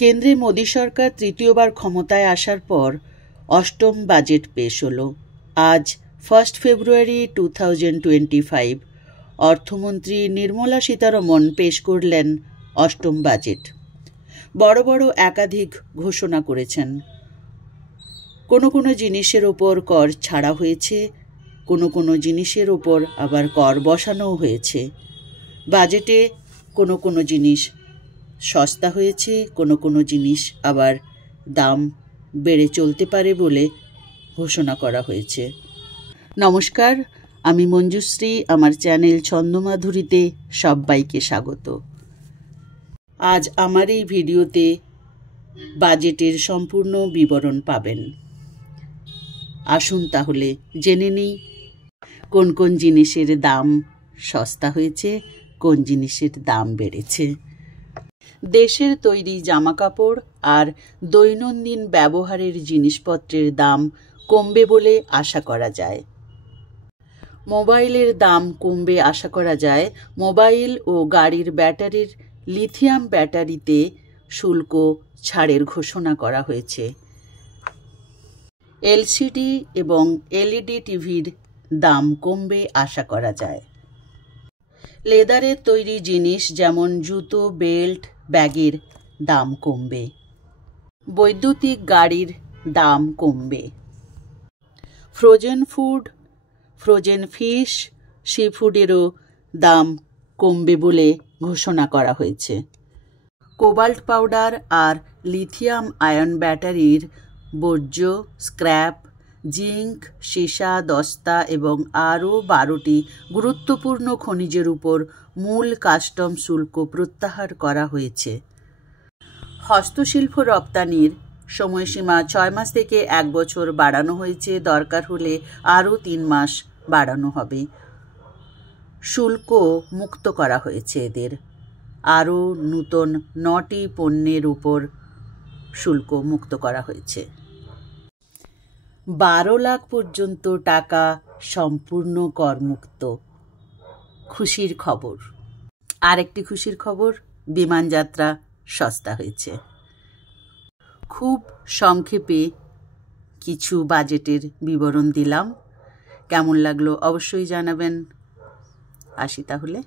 কেন্দ্রে মোদী সরকার তৃতীয়বার ক্ষমতায় আসার পর অষ্টম বাজেট পেশ হলো। আজ 1 ফেব্রুয়ারি 2025 অর্থমন্ত্রী নির্মলা সীতারমণ পেশ করলেন অষ্টম বাজেট। বড় বড় একাধিক ঘোষণা করেছেন। কোনো কোনো জিনিসের ওপর কর ছাড়া হয়েছে, কোনো কোনো জিনিসের ওপর আবার কর বসানোও হয়েছে। বাজেটে কোনো কোনো জিনিস সস্তা হয়েছে, কোনো কোনো জিনিস আবার দাম বেড়ে চলতে পারে বলে ঘোষণা করা হয়েছে। নমস্কার, আমি মঞ্জুশ্রী। আমার চ্যানেল ছন্দমাধুরীতে সবাইকে স্বাগত। আজ আমার এই ভিডিওতে বাজেটের সম্পূর্ণ বিবরণ পাবেন। আসুন তাহলে জেনে নিই কোন কোন জিনিসের দাম সস্তা হয়েছে, কোন জিনিসের দাম বেড়েছে। দেশের তৈরি জামাকাপড় আর দৈনন্দিন ব্যবহারের জিনিসপত্রের দাম কমবে বলে আশা করা যায়। মোবাইলের দাম কমবে আশা করা যায়। মোবাইল ও গাড়ির ব্যাটারির লিথিয়াম ব্যাটারিতে শুল্ক ছাড়ের ঘোষণা করা হয়েছে। এলসিডি এবং এলইডি টিভির দাম কমবে আশা করা যায়। লেদারের তৈরি জিনিস যেমন জুতো, বেল্ট, ব্যাগের দাম কমবে। বৈদ্যুতিক গাড়ির দাম কমবে। Frozen food, frozen fish, sea ফুডেরও দাম কমবে বলে ঘোষণা করা হয়েছে। কোবাল্ট পাউডার আর লিথিয়াম আয়ন ব্যাটারির বর্জ্য, স্ক্র্যাপ, জিঙ্ক, সীসা, দস্তা এবং আরও 12টি গুরুত্বপূর্ণ খনিজের উপর মূল কাস্টম শুল্ক প্রত্যাহার করা হয়েছে। হস্তশিল্প রপ্তানির সময়সীমা 6 মাস থেকে 1 বছর বাড়ানো হয়েছে। দরকার হলে আরও 3 মাস বাড়ানো হবে। শুল্ক মুক্ত করা হয়েছে এদের। আরও নতুন 9টি পণ্যের উপর শুল্ক মুক্ত করা হয়েছে। 12 লাখ পর্যন্ত টাকা সম্পূর্ণ করমুক্ত। খুশির খবর। আরেকটি খুশির খবর, বিমান যাত্রা সস্তা হয়েছে। খুব সংক্ষেপে কিছু বাজেটের বিবরণ দিলাম। কেমন লাগলো অবশ্যই জানাবেন। আসি তাহলে।